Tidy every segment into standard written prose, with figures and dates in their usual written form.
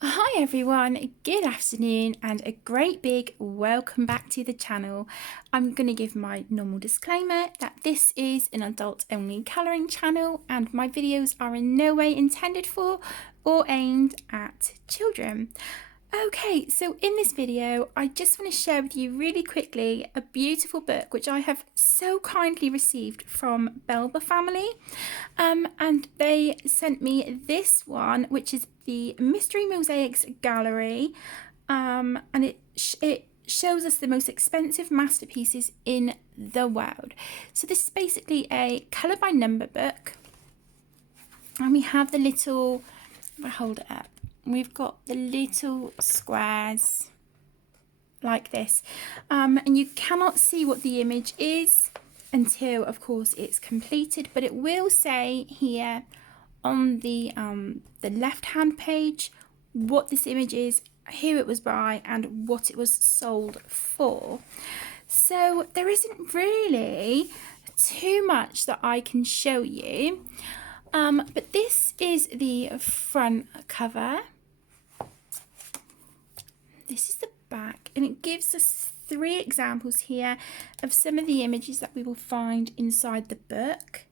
Hi everyone, good afternoon and a great big welcome back to the channel. I'm going to give my normal disclaimer that this is an adult only colouring channel and my videos are in no way intended for or aimed at children. Okay, so in this video, I just want to share with you really quickly a beautiful book which I have so kindly received from Belba family. And they sent me this one, which is the Mystery Mosaics Gallery. And it shows us the most expensive masterpieces in the world. So this is basically a colour by number book. And we have the little, if I hold it up, we've got the little squares like this, and you cannot see what the image is until of course it's completed, but it will say here on the left hand page what this image is, who it was by and what it was sold for. So there isn't really too much that I can show you, but this is the front cover. This is the back, and it gives us 3 examples here of some of the images that we will find inside the book.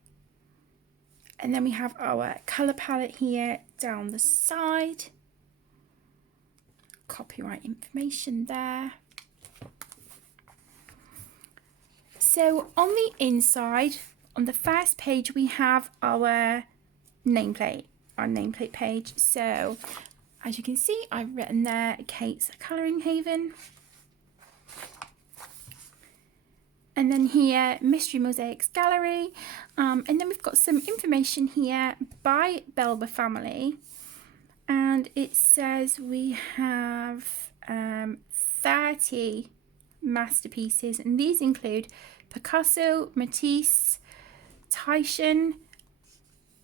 And then we have our colour palette here down the side. Copyright information there. So on the inside, on the first page, we have our nameplate page. So as you can see, I've written there Kate's Colouring Haven. And then here, Mystery Mosaics Gallery. And then we've got some information here by Belba family. And it says we have 30 masterpieces. And these include Picasso, Matisse, Titian,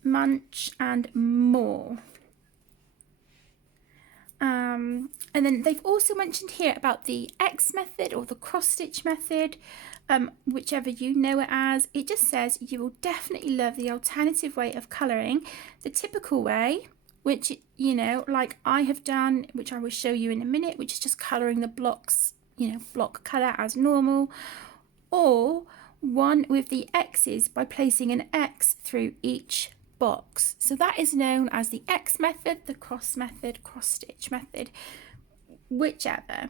Munch, and more. And then they've also mentioned here about the X method or the cross stitch method, whichever you know it as. It just says you will definitely love the alternative way of colouring, the typical way, which, you know, like I have done, which I will show you in a minute, which is just colouring the blocks, you know, block colour as normal, or one with the X's by placing an X through each box. So that is known as the X method, the cross method, cross stitch method, whichever.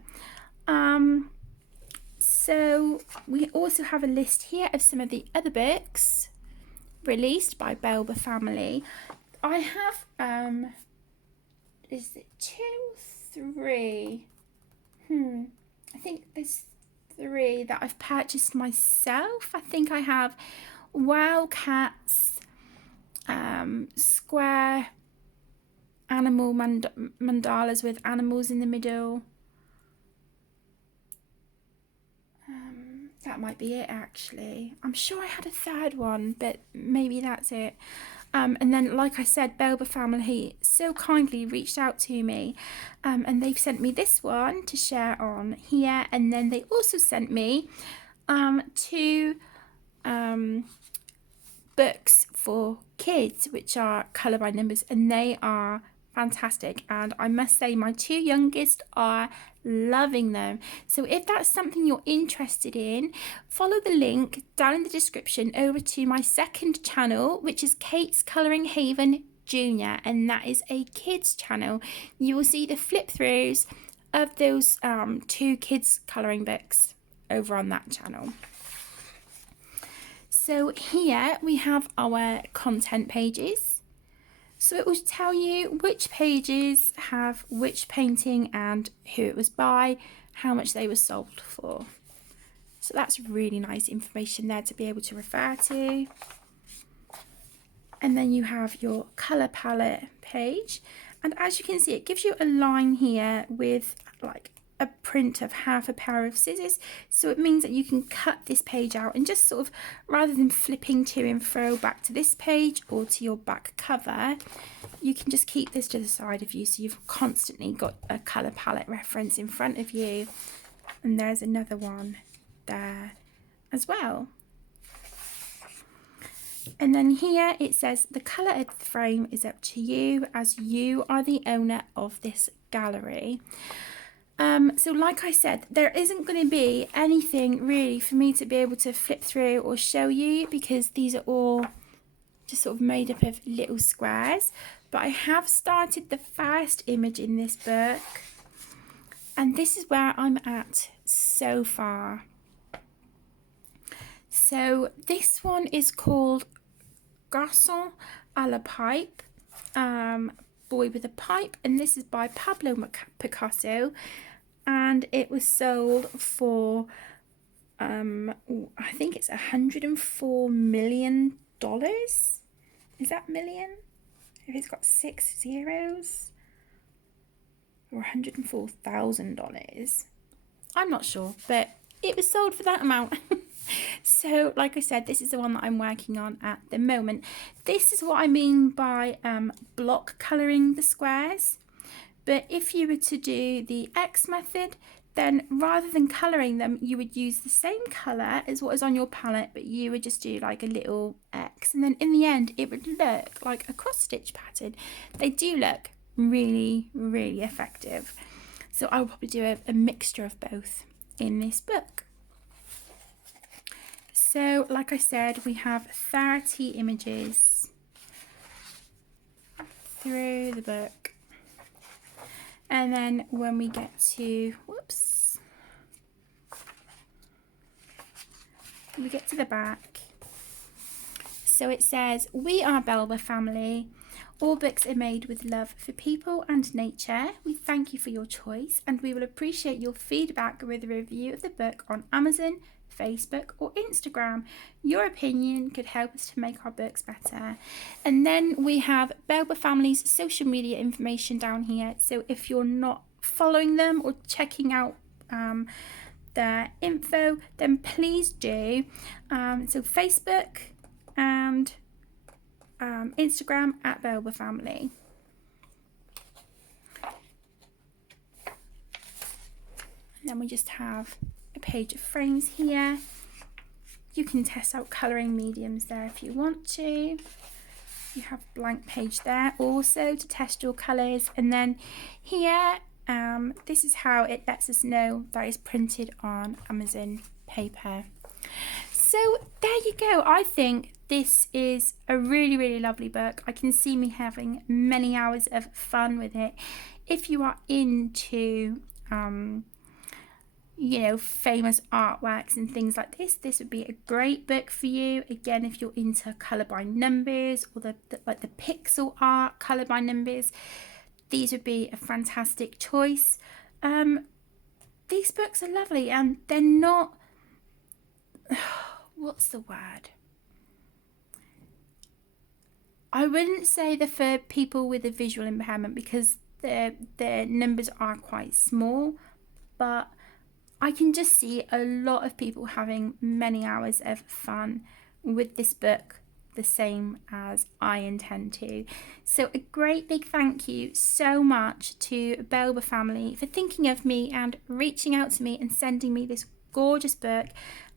So we also have a list here of some of the other books released by Belba family. I have is it 2, 3? I think there's 3 that I've purchased myself. I think I have Wildcats, square animal mandalas with animals in the middle. That might be it actually. I'm sure I had a 3rd one, but maybe that's it. And then, like I said, Belba family so kindly reached out to me, and they've sent me this one to share on here. And then they also sent me 2 books for kids, which are colour by numbers, and they are fantastic. And I must say my 2 youngest are loving them. So if that's something you're interested in, follow the link down in the description over to my 2nd channel, which is Kate's Colouring Haven Junior, and that is a kids channel. You will see the flip throughs of those 2 kids colouring books over on that channel. So here we have our content pages. So it will tell you which pages have which painting and who it was by, how much they were sold for. So that's really nice information there to be able to refer to. And then you have your colour palette page. And as you can see, it gives you a line here with like a print of half a pair of scissors. So it means that you can cut this page out and just sort of, rather than flipping to and fro back to this page or to your back cover, you can just keep this to the side of you, so you've constantly got a colour palette reference in front of you. And there's another one there as well. And then here it says the colour of the frame is up to you as you are the owner of this gallery. So like I said, there isn't going to be anything really for me to be able to flip through or show you because these are all just sort of made up of little squares. But I have started the first image in this book, and this is where I'm at so far. So this one is called Garçon à la pipe, boy with a pipe, and this is by Pablo Picasso, and it was sold for I think it's $104 million. Is that million? If it's got 6 zeros, or $104,000. I'm not sure, but it was sold for that amount. So like I said, this is the one that I'm working on at the moment. This is what I mean by block colouring the squares. But if you were to do the X method, then rather than colouring them, you would use the same colour as what is on your palette, but you would just do like a little X. And then in the end, it would look like a cross stitch pattern. They do look really, really effective. So I'll probably do a mixture of both in this book. So like I said, we have 30 images through the book. And then when we get to, we get to the back. So it says, "We are Belba family. All books are made with love for people and nature. We thank you for your choice and we will appreciate your feedback with a review of the book on Amazon, Facebook or Instagram. Your opinion could help us to make our books better." And then we have Belba family's social media information down here. So if you're not following them or checking out their info, then please do. So Facebook and Instagram at Belba family. And then we just have a page of frames here. You can test out colouring mediums there if you want to. You have a blank page there also to test your colours. And then here, this is how it lets us know that it's printed on Amazon paper. So there you go. I think this is a really, really lovely book. I can see me having many hours of fun with it. If you are into famous artworks and things like this would be a great book for you. Again, if you're into colour by numbers or the pixel art colour by numbers, these would be a fantastic choice. These books are lovely and they're not what's the word? I wouldn't say they're for people with a visual impairment because their numbers are quite small, but I can just see a lot of people having many hours of fun with this book, the same as I intend to. So a great big thank you so much to Belba family for thinking of me and reaching out to me and sending me this gorgeous book,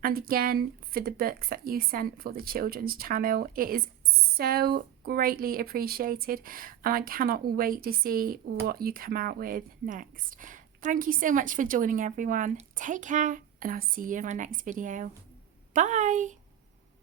and again for the books that you sent for the children's channel. It is so greatly appreciated and I cannot wait to see what you come out with next. Thank you so much for joining everyone. Take care and I'll see you in my next video. Bye!